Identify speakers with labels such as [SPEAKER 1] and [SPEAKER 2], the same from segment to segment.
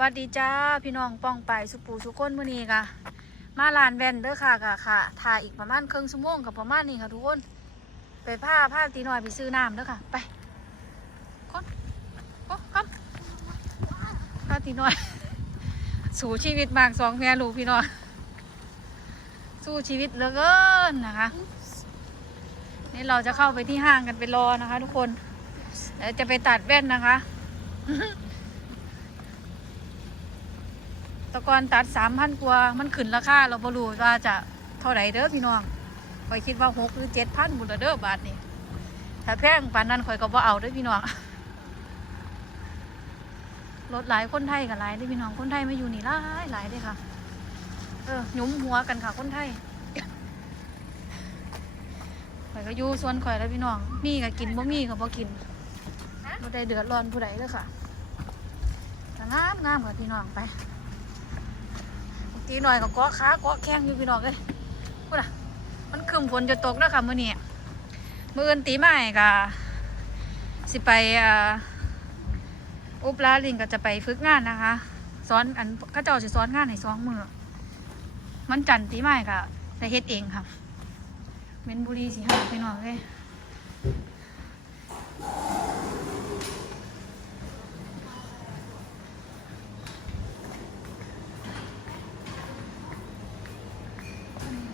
[SPEAKER 1] วัสดีจ้าพี่น้องป้องไปสุปูสุก้นมื้อนี้กะมาลานแวนเด้อค่ะกะค่ะถ่ายอีกประมาณครึ่งชั่วโมงกับประมาณนี้ค่ะทุกคน ไปผ้าผ้าตีหน่อยไปซื้อน้ำเด้อค่ะ ไปคนก็กันผ้าตีหน่อย สู่ชีวิตมากสองแม่ลูกพี่น้องสู้ชีวิตเหลือเกินนะคะ นี่เราจะเข้าไปที่ห้างกันไปรอนะคะ ทุกคนเดี๋ยวจะไปตัดแว่นนะคะ แตะกอนตัดสามพันกว่ามันขึ้นราคาเราบรู้ว่าจะเท่าไหร่เด้อพี่น้องคอยคิดว่าหกหรือเจ็ดพันบุญเด้อบาทนี่ถ้าแพงปานนั้นคอยก็บ่เอาเด้อพี่น้องรถหลายคนไทยกับหลายเด้อพี่น้องคนไทยมาอยู่นี่หลายหลายเด้อค่ะเออหยุมหัวกันค่ะคนไทยข่อยก็อยู่ส่วนข่อยแล้วพี่น้อง มีก็กินบ่มีก็บ่กินบ่ได้เดือดร้อนผู้ใดเด้อค่ะก็งามงามกับพี่น้องไป ตีหน่อยก็เกาะขาเกาะแข้งอยู่พี่น้องเอ้ยพูดอะมันคืมฝนจะตกแล้วค่ะมื้อนี้มื้ออื่นตีใหม่ก็สิไปอุปลาลิงก็จะไปฝึกงานนะคะสอนอันเขาเจ้าสิสอนงานให้สองมือมันจันตีใหม่ก็ได้เฮ็ดเองค่ะเมนบุรีสีหาพี่น้องเลย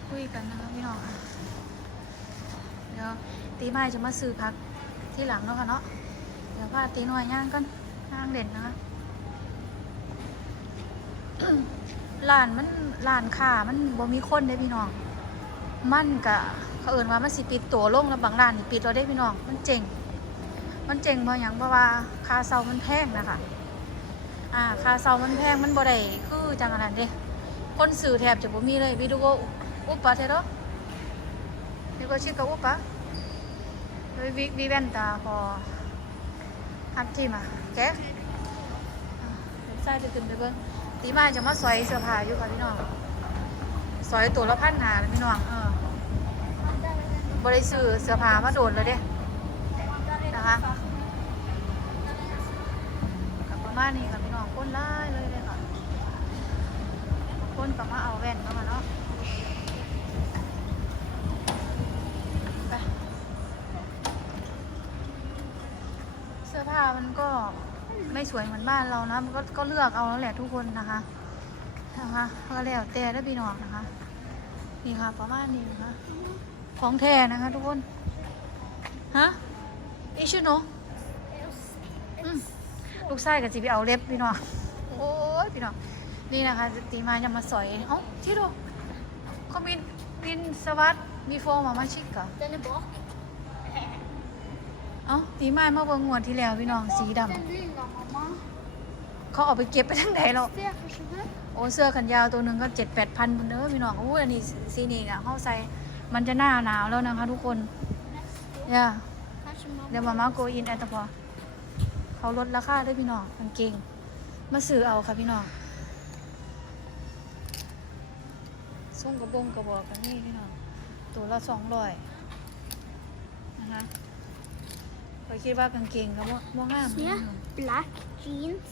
[SPEAKER 1] คุย กันนะคะพี่น้องค่ะเดี๋ยวตีไม้จะมาซื้อพักที่หลังเนาะค่ะเนาะเดี๋ยวพาตีหน่อยย่างกันย่างเด่นนะคะร้านมันร้านค้ามันบ่มีคนเด้พี่น้อง มันกะเขาเอินว่ามันสิปิดตัวลงแล้วบางร้านนี่ปิดเราได้พี่น้อง มันเจ๋ง มันเจ๋งเพราะหยังเพราะว่าค่าเซามันแพงนะคะอ่าค่าเซามันแพงมันบ่ได้คือจังอันนั้นเด้คนสื่อแทบจะบ่มีเลยวิดีโอ อุปปะเทโรวิดีโอชิกกับอุปปะวิวเวนตาพอฮัตทีมาแก่ใส่จะขึ้นเบิ่งตีมาจะมาซอยเสื้อผ้าอยู่ค่ะพี่น้องซอยตัวละพันหาลยพี่น้องเออบริสื่อเสื้อผ้ามาโดนเลยเด้นะคะกับประมาณนี้ค่ะพี่น้องคนร้ายเลยเลยค่ะคนกับมาเอาแว่นเข้ามาเนาะไปเสื้อผ้า มันก็ไม่สวยเหมือนบ้านเรานะ มันก็ก็เลือกเอาแล้วแหละทุกคนนะคะนะคะก็แล้วแต่ได้อพี่น้องนะคะ นี่ค่ะประมาณนี้นะคะ ของแท้นะคะ ทุกคนฮะอิชิโนอืมลูกไส้กับจีไปเอาเล็บพี่น้องโอ้ยพี่น้องนี่นะคะตีมาจะมาสอยเอ้าชิโดเขามีบินสวัสดมีโฟมมามาชิกก่ะ
[SPEAKER 2] Den är bak.
[SPEAKER 1] เอ้าตีมาเมื่อเบิ่งงวดที่แล้วพี่น้องสีดำเขาเอาไปเก็บไปทั้งไหนแล้วโอ้เสื้อแขันยาวตัวหนึ่งก็เจ็ดแปดพันเนอพี่น้องอู้อันนี้ซีนี่อะเขาใส่มันจะหน้าหนาวแล้วนะคะทุกคนเนี่ยเดี๋ยวมามาโกอินแอตพอเขาลดราคาด้วยพี่น้องกางเกงมาซื้อเอาค่ะพี่น้องส่งกระบงกระบอกกันนี่พี่น้องตัวละสองร้อยนะคะ เขาคิดว่ากางเกงก็บ่บ่งาม
[SPEAKER 2] Se. Black jeans.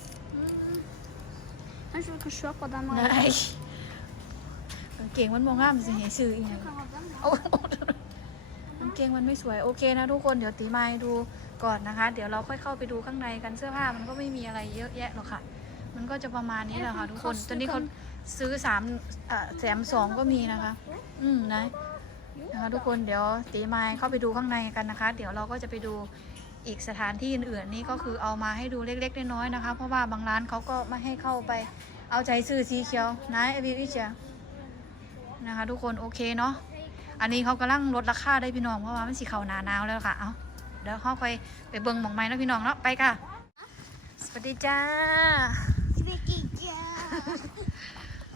[SPEAKER 2] Kanske vi kan köpa den
[SPEAKER 1] ไหน
[SPEAKER 2] här.
[SPEAKER 1] กางเกงมันบ่งามสิให้ซื้ออีกอย่าง
[SPEAKER 2] Jag kan ha den
[SPEAKER 1] โอ้
[SPEAKER 2] här.
[SPEAKER 1] โหกางเกงมันไม่สวย โอเคนะทุกคนเดี๋ยวตีมาให้ดูก่อนนะคะ เดี๋ยวเราค่อยเข้าไปดูข้างในกันเสื้อผ้ามันก็ไม่มีอะไรเยอะแยะหรอกค่ะ มันก็จะประมาณนี้แหละค่ะทุกคนตอนนี้เขาซื้อสามเอ่อแถมสองก็มีนะคะ อืมนะนะคะ ทุกคนเดี๋ยวตีมาเข้าไปดูข้างในกันนะคะ เดี๋ยวเราก็จะไปดู อีกสถานที่อื่นๆนี่ก็คือเอามาให้ดูเล็กๆน้อยๆนะคะ เพราะว่าบางร้านเขาก็ไม่ให้เข้าไปเอาใจซื้อสีเขียวนะไอวิวิเชียนะคะ ทุกคนโอเคเนาะอันนี้เขากำลังลดราคาได้พี่น้องเพราะว่ามันสีเขาหนาหนาวแล้วค่ะเอาเดี๋ยวเขาไปไปเบิ่งหมองไม้แล้วพี่น้องเนาะไปค่ะ สวัสดีจ้า
[SPEAKER 2] Vilket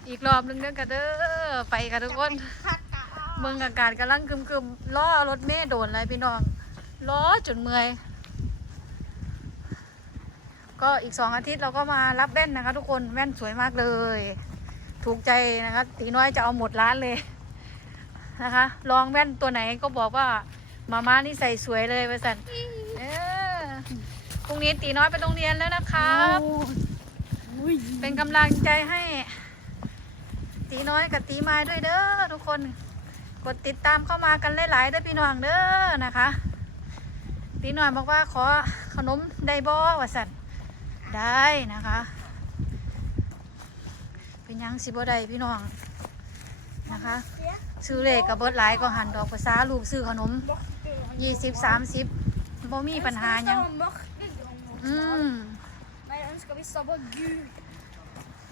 [SPEAKER 1] อีกรอบหนึงเด้อกันเด้อไปกันทุกคนเมืองอากาศกำลังคึมคึมๆล้อรถเมล์โดนเลยพี่น้องล้อจนเมื่อย ก็อีกสองอาทิตย์เราก็มารับแว่นนะคะ ทุกคนแว่นสวยมากเลย ถูกใจนะคะตีน้อยจะเอาหมดร้านเลยนะคะ ลองแว่นตัวไหนก็บอกว่ามาม่านี่ใส่สวยเลยไปสันพรุ่งนี้ตีน้อยไปโรงเรียนแล้วนะครับเป็นกำลังใจให้ ตีน้อยกับตีไม้ด้วยเด้อทุกคน กดติดตามเข้ามากันหลายๆเด้อพี่น้องเด้อนะคะตีน้อยบอกว่าขอขนมไดบอว่าสัน ได้นะคะ เป็นยังสิบ่ได้พี่น้องนะคะ ซื้อเลขกับเบิร์ดหลายก็หันดอกภาษาลูกซื้อขนมยี่สิบสามสิบบ่มีปัญหายังอืม
[SPEAKER 2] Nej, den ska vi stava gul.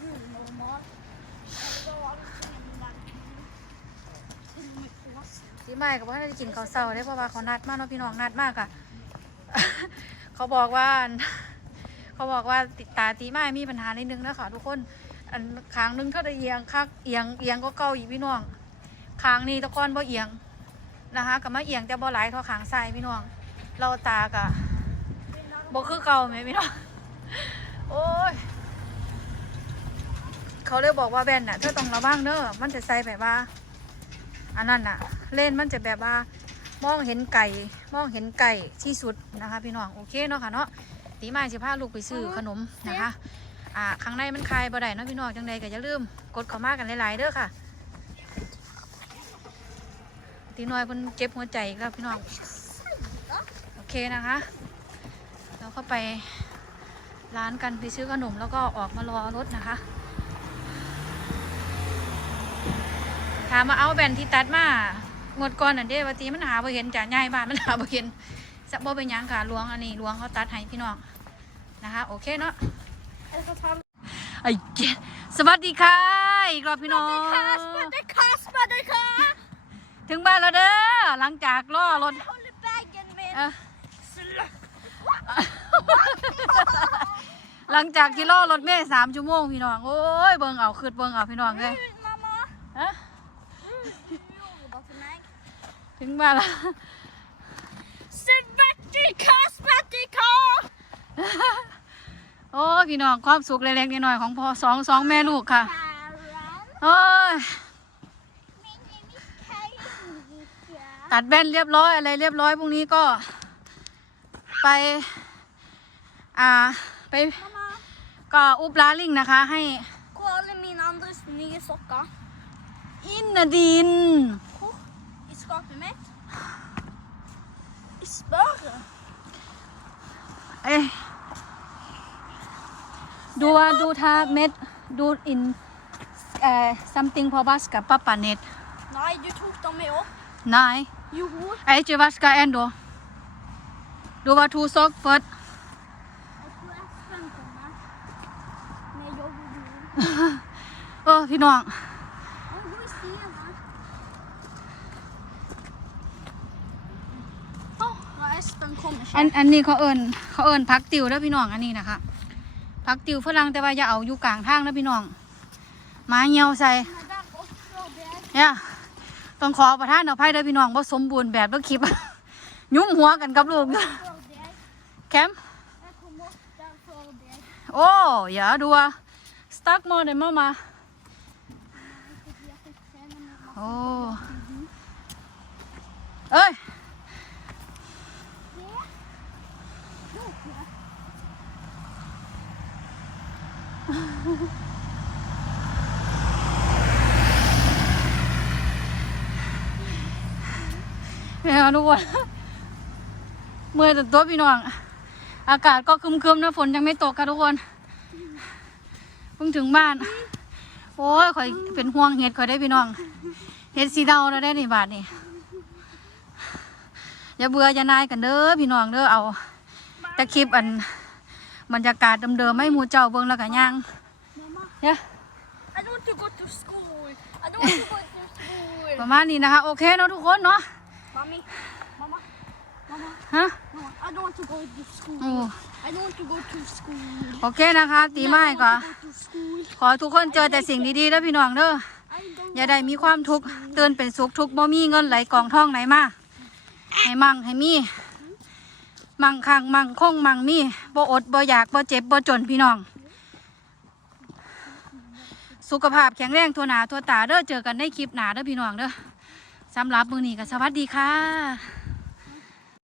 [SPEAKER 2] Gul normal. Det var liksom en där till och med påse.
[SPEAKER 1] ที่ไม่กับว่าจะกินข้าวเช้าได้เพราะว่าเขานัดมากเนาะพี่น้องนัดมากอะเขาบอกว่า เขาบอกว่าติดตาตีไม้มีปัญหานิดนึงนะคะทุกคนอันคางนึงเขาจะเอียงคักเอียงเอียงก็เก่าอีกพี่น้องคางนี้ตะก้อนบ่เอียงนะคะกับมาเอียงแต่บ่หลายเท่าคางซ้ายพี่น้อง เราตากะบ่คือเก่าไหมพี่น้องโอ้ยเขาเลยบอกว่าแบนน่ะเธอต้องระวังเด้อมันจะใส่แบบว่า อันนั้นน่ะ เล่นมันจะแบบว่ามองเห็นไก่มองเห็นไก่ที่สุดนะคะ พี่น้องโอเคเนาะค่ะเนาะ ตีมาสิพาลูกไปซื้อขนมนะคะอ่าข้างในมันคายบ่ได้เนาะพี่น้องจังใดก็อย่าลืมกดเข้ามากันหลายๆเด้อค่ะ ตีน้อยเพิ่นเจ็บหัวใจอีกแล้วพี่น้องโอเคนะคะ เราเข้าไปร้านกันไปซื้อขนมแล้วก็ออกมารอรถนะคะถามมาเอาแบนที่ตัดมางวดก่อนนั่นเด้ว่าตีมันหาบ่เห็นจ้ะยายบ้านมันหาบ่เห็น สักบ่เป็นหยังค่ะหลวงอันนี้หลวงเขาตัดให้พี่น้องนะคะโอเคเนาะ
[SPEAKER 2] Jag ska ta
[SPEAKER 1] ไอ้เจ็ดสวัสดีค่ะอีกรอบพี่น้อง
[SPEAKER 2] Spadeka, spadeka!
[SPEAKER 1] ถึงบ้านแล้วเด้อหลังจากล่อรถ
[SPEAKER 2] Håller bagen med
[SPEAKER 1] เอ่อ
[SPEAKER 2] slö-
[SPEAKER 1] หลังจากที่ล่อรถเมล์สามชั่วโมงพี่น้องโอ้ยเบิ่งเอาคืดเบิ่งเอาพี่น้องเลย
[SPEAKER 2] Ut mamma!
[SPEAKER 1] ฮะ
[SPEAKER 2] Jobba för mig.
[SPEAKER 1] ถึงบ้านแล้ว
[SPEAKER 2] Spadeka, spadeka!
[SPEAKER 1] โอ้ยพี่น้องความสุขเล็กๆน้อยๆของพ่อสองสองแม่ลูกค่ะ
[SPEAKER 2] Päron.
[SPEAKER 1] โอ้ย
[SPEAKER 2] Min kajika.
[SPEAKER 1] ตัดแว่นเรียบร้อยอะไรเรียบร้อยพรุ่งนี้ก็ ไป อ่าไป
[SPEAKER 2] Mamma,
[SPEAKER 1] ก็อุบลาลิงนะคะ ให้
[SPEAKER 2] kolla min andres nya socka.
[SPEAKER 1] อินนาดิน
[SPEAKER 2] I skapet mitt. I spöret.
[SPEAKER 1] เอ้ยดูว่าดูทากเน็ตดูอินเอ่อ something พอบัสกับป้าป่าเน็ต
[SPEAKER 2] Nej, du tog dem med upp.
[SPEAKER 1] นาย
[SPEAKER 2] Jo.
[SPEAKER 1] ไอ้เจวัสกาแอนโดดูว่าทูซอกเฟิร์ส
[SPEAKER 2] Jag tror Espen kommer. När jag och du.
[SPEAKER 1] เออพี่น้อง
[SPEAKER 2] Han går i stenen. Åh, vad Espen kommer
[SPEAKER 1] อันอันนี้เขาเอิญเขาเอิญพักติวแล้วพี่น้องอันนี้นะคะพักติวฝรั่งแต่ว่าอย่าเอาอยู่กลางทางแล้วพี่น้องมาเหี่ยวใส่เนี่ยต้องขอประทานอภัยเด้พี่น้องว่าสมบูรณ์แบบแล้วคลิป ยุ่มหัวกันกับลูกแคมโอ้อย่าดูว่าสตั๊กมอเดมามาโอ้เอ้ย
[SPEAKER 2] Jo, ja.
[SPEAKER 1] เนี่ยทุกคนเมื่อยแต่ตัวพี่น้อง อากาศก็ครึมๆนะฝนยังไม่ตกค่ะทุกคนเพิ่งถึงบ้าน โอ้ยข่อยเป็นห่วงเห็ดข่อยได้พี่น้อง เห็ดสีเดาแล้วได้ในบาทนี่อย่าเบื่ออย่านายกันเด้อพี่น้องเด้อเอา แต่คลิปอันบรรยากาศเดิมๆไม่หมูเจ้าเบิ่งแล้วกันย่าง
[SPEAKER 2] Mamma,
[SPEAKER 1] เนี่ย
[SPEAKER 2] I don't want to go to school. I don't want to go to school.
[SPEAKER 1] ประมาณนี้นะคะโอเคเนาะทุกคนเนาะ
[SPEAKER 2] Mommy, mamma, mamma,
[SPEAKER 1] ฮะ
[SPEAKER 2] mamma. I don't want to go to school.
[SPEAKER 1] โอ้
[SPEAKER 2] I don't want to go to school.
[SPEAKER 1] โอเคนะคะ ตีไม้ก็
[SPEAKER 2] I don't want to go to school.
[SPEAKER 1] ขอให้ทุกคนเจอแต่สิ่งดีๆแล้วพี่น้องเด้อ
[SPEAKER 2] I don't
[SPEAKER 1] อย่าได้มีความทุกข์เตือนเป็นสุขทุกข์บ่มีเงินไหลกองท่องไหนมาให้มั่งให้มี มั่งคังมั่งคงมั่งมีบ่อดบ่อยากบ่เจ็บบ่จนพี่น้อง สุขภาพแข็งแรงทัวหน้าทัวตาเด้อเจอกันในคลิปหน้าเด้อพี่น้องเด้อสำหรับมือนี้ก็สวัสดีค่ะ